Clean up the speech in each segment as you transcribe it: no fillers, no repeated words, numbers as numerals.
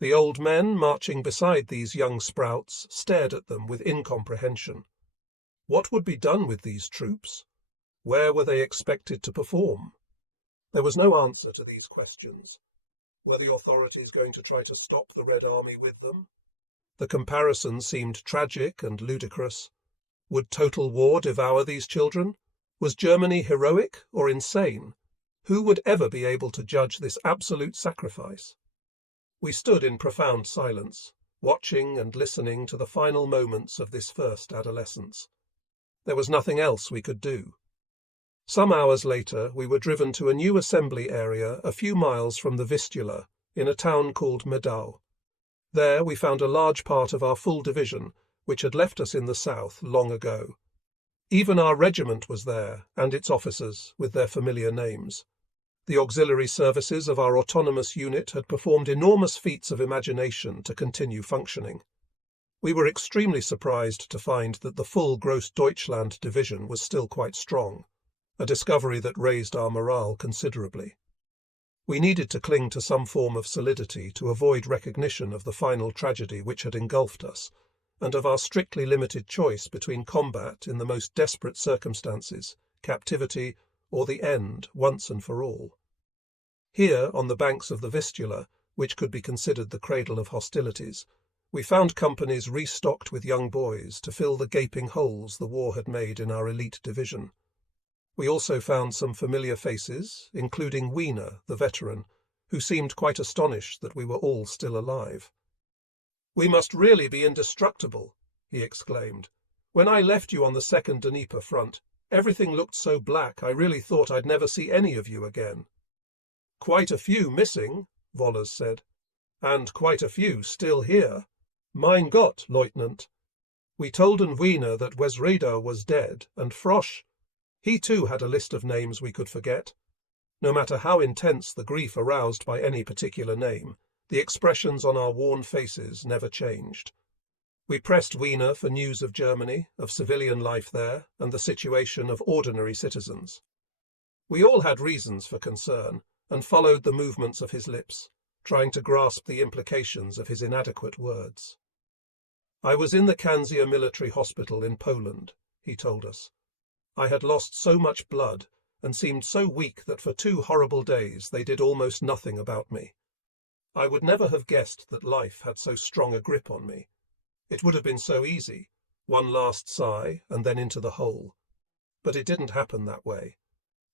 The old men marching beside these young sprouts stared at them with incomprehension. What would be done with these troops? Where were they expected to perform? There was no answer to these questions. Were the authorities going to try to stop the Red Army with them? The comparison seemed tragic and ludicrous. Would total war devour these children? Was Germany heroic or insane? Who would ever be able to judge this absolute sacrifice? We stood in profound silence, watching and listening to the final moments of this first adolescence. There was nothing else we could do. Some hours later, we were driven to a new assembly area a few miles from the Vistula, in a town called Medau. There we found a large part of our full division, which had left us in the south long ago. Even our regiment was there, and its officers, with their familiar names. The auxiliary services of our autonomous unit had performed enormous feats of imagination to continue functioning. We were extremely surprised to find that the full Grossdeutschland division was still quite strong, a discovery that raised our morale considerably. We needed to cling to some form of solidity to avoid recognition of the final tragedy which had engulfed us, and of our strictly limited choice between combat in the most desperate circumstances, captivity, or the end once and for all. Here, on the banks of the Vistula, which could be considered the cradle of hostilities, we found companies restocked with young boys to fill the gaping holes the war had made in our elite division. We also found some familiar faces, including Wiener, the veteran, who seemed quite astonished that we were all still alive. "We must really be indestructible," he exclaimed. "When I left you on the 2nd Dnieper front, everything looked so black I really thought I'd never see any of you again." "Quite a few missing," Vollers said, "and quite a few still here. Mein Gott, Leutnant. We told Wiener that Wesreda was dead, and Frosch. He too had a list of names we could forget. No matter how intense the grief aroused by any particular name, the expressions on our worn faces never changed. We pressed Wiener for news of Germany, of civilian life there, and the situation of ordinary citizens. We all had reasons for concern, and followed the movements of his lips, trying to grasp the implications of his inadequate words. "I was in the Kanzia military hospital in Poland," he told us. "I had lost so much blood, and seemed so weak that for 2 horrible days they did almost nothing about me. I would never have guessed that life had so strong a grip on me. It would have been so easy, one last sigh and then into the hole. But it didn't happen that way.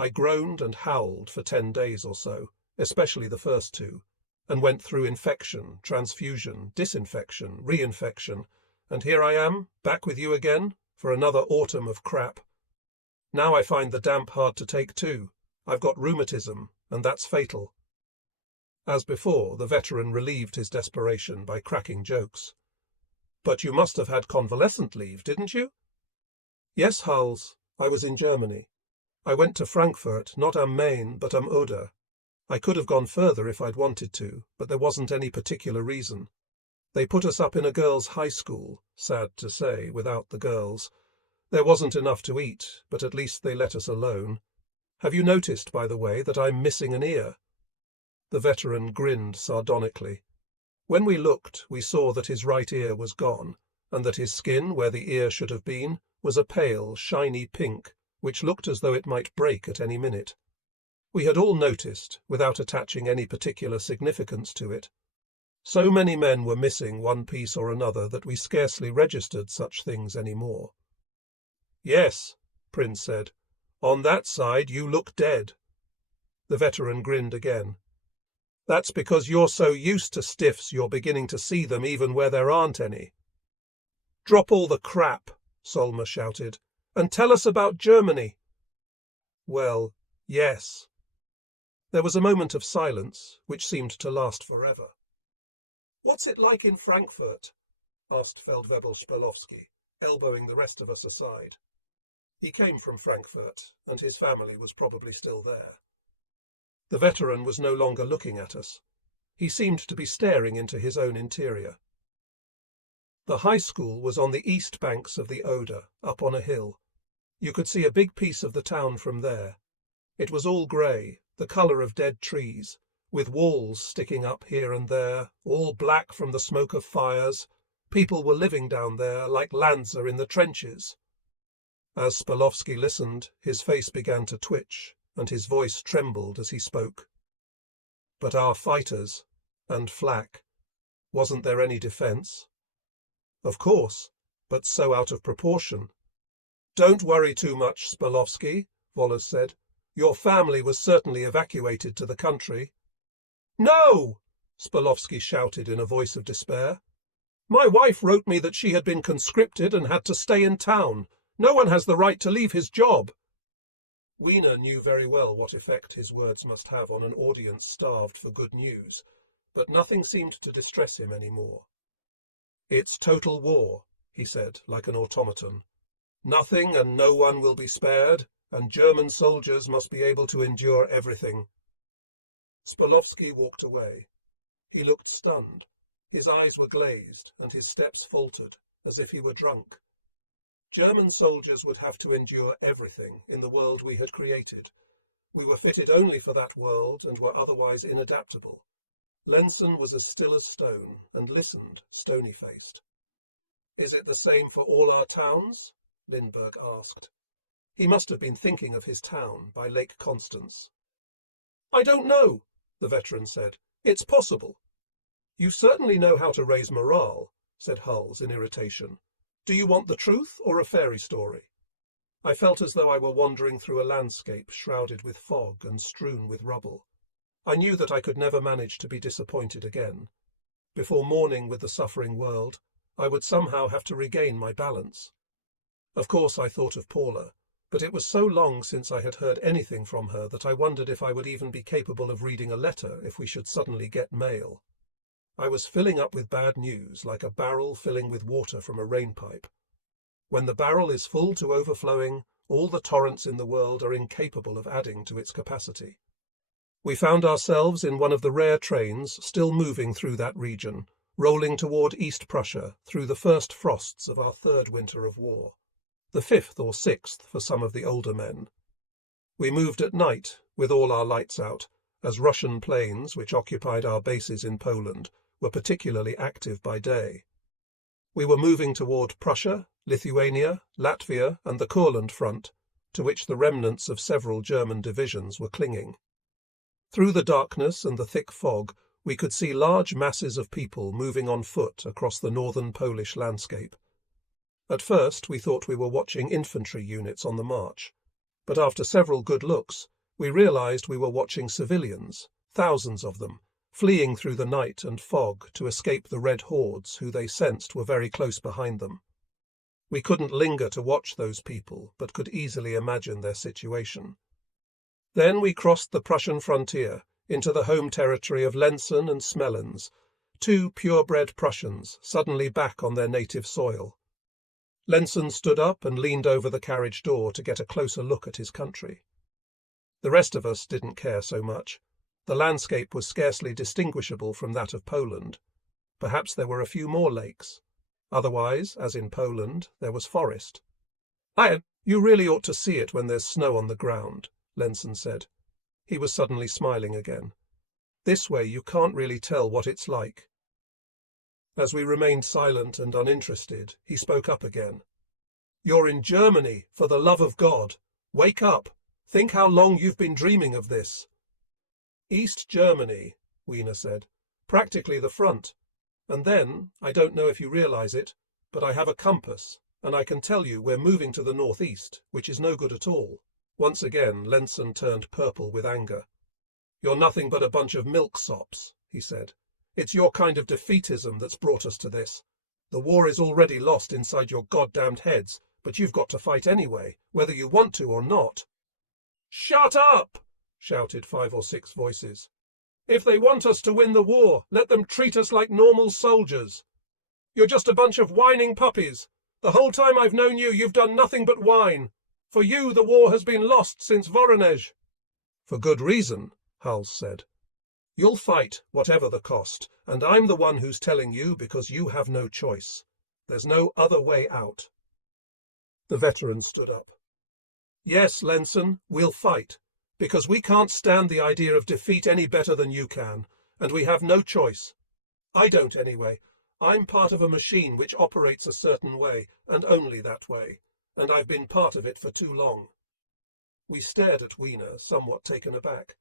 I groaned and howled for 10 days or so, especially the first 2, and went through infection, transfusion, disinfection, reinfection, and here I am, back with you again, for another autumn of crap. Now I find the damp hard to take too. I've got rheumatism, and that's fatal." As before, the veteran relieved his desperation by cracking jokes. "But you must have had convalescent leave, didn't you?" "Yes, Hals. I was in Germany. I went to Frankfurt, not am Main, but am Oder. I could have gone further if I'd wanted to, but there wasn't any particular reason. They put us up in a girls' high school, sad to say, without the girls. There wasn't enough to eat, but at least they let us alone. Have you noticed, by the way, that I'm missing an ear?" The veteran grinned sardonically. When we looked, we saw that his right ear was gone, and that his skin, where the ear should have been, was a pale, shiny pink, which looked as though it might break at any minute. We had all noticed, without attaching any particular significance to it. So many men were missing one piece or another that we scarcely registered such things any more. "Yes," Prince said, "on that side you look dead." The veteran grinned again. "That's because you're so used to stiffs you're beginning to see them even where there aren't any." "Drop all the crap," Solmer shouted, "and tell us about Germany." "Well, yes." There was a moment of silence, which seemed to last forever. "What's it like in Frankfurt?" asked Feldwebel Spelowski, elbowing the rest of us aside. He came from Frankfurt, and his family was probably still there. The veteran was no longer looking at us. He seemed to be staring into his own interior. The high school was on the east banks of the Oder, up on a hill. You could see a big piece of the town from there. It was all grey, the colour of dead trees, with walls sticking up here and there, all black from the smoke of fires. People were living down there like Lanza in the trenches. As Spilowski listened, his face began to twitch, and his voice trembled as he spoke. But our fighters, and flak, wasn't there any defence? Of course, but so out of proportion. Don't worry too much, Spilowski, Wallace said. Your family was certainly evacuated to the country. No! Spilowski shouted in a voice of despair. My wife wrote me that she had been conscripted and had to stay in town. No one has the right to leave his job. Weiner knew very well what effect his words must have on an audience starved for good news, but nothing seemed to distress him any more. It's total war, he said, like an automaton. Nothing and no one will be spared, and German soldiers must be able to endure everything. Spilowski walked away. He looked stunned. His eyes were glazed, and his steps faltered, as if he were drunk. German soldiers would have to endure everything in the world we had created. We were fitted only for that world and were otherwise inadaptable. Lenson was as still as stone and listened, stony-faced. Is it the same for all our towns? Lindbergh asked. He must have been thinking of his town by Lake Constance. I don't know, the veteran said. It's possible. You certainly know how to raise morale, said Hulls in irritation. Do you want the truth or a fairy story? I felt as though I were wandering through a landscape shrouded with fog and strewn with rubble. I knew that I could never manage to be disappointed again. Before mourning with the suffering world, I would somehow have to regain my balance. Of course I thought of Paula, but it was so long since I had heard anything from her that I wondered if I would even be capable of reading a letter if we should suddenly get mail. I was filling up with bad news, like a barrel filling with water from a rainpipe. When the barrel is full to overflowing, all the torrents in the world are incapable of adding to its capacity. We found ourselves in one of the rare trains still moving through that region, rolling toward East Prussia through the first frosts of our third winter of war, the 5th or 6th for some of the older men. We moved at night, with all our lights out, as Russian planes, which occupied our bases in Poland, were particularly active by day. We were moving toward Prussia, Lithuania, Latvia, and the Courland front, to which the remnants of several German divisions were clinging. Through the darkness and the thick fog, we could see large masses of people moving on foot across the northern Polish landscape. At first, we thought we were watching infantry units on the march, but after several good looks, we realized we were watching civilians, thousands of them, fleeing through the night and fog to escape the red hordes who they sensed were very close behind them. We couldn't linger to watch those people, but could easily imagine their situation. Then we crossed the Prussian frontier into the home territory of Lenson and Smellens, two purebred Prussians suddenly back on their native soil. Lenson stood up and leaned over the carriage door to get a closer look at his country. The rest of us didn't care so much. The landscape was scarcely distinguishable from that of Poland. Perhaps there were a few more lakes. Otherwise, as in Poland, there was forest. You really ought to see it when there's snow on the ground, Lenson said. He was suddenly smiling again. This way you can't really tell what it's like. As we remained silent and uninterested, he spoke up again. You're in Germany, for the love of God. Wake up. Think how long you've been dreaming of this. East Germany, Weiner said. Practically the front. And then, I don't know if you realize it, but I have a compass, and I can tell you we're moving to the northeast, which is no good at all. Once again, Lenson turned purple with anger. You're nothing but a bunch of milksops, he said. It's your kind of defeatism that's brought us to this. The war is already lost inside your goddamned heads, but you've got to fight anyway, whether you want to or not. Shut up! Shouted 5 or 6 voices. If they want us to win the war, let them treat us like normal soldiers. You're just a bunch of whining puppies. The whole time I've known you, you've done nothing but whine. For you, the war has been lost since Voronezh. For good reason, Hulls said. You'll fight, whatever the cost, and I'm the one who's telling you because you have no choice. There's no other way out. The veteran stood up. Yes, Lenson, we'll fight. Because we can't stand the idea of defeat any better than you can, and we have no choice. I don't anyway. I'm part of a machine which operates a certain way, and only that way, and I've been part of it for too long. We stared at Weena, somewhat taken aback.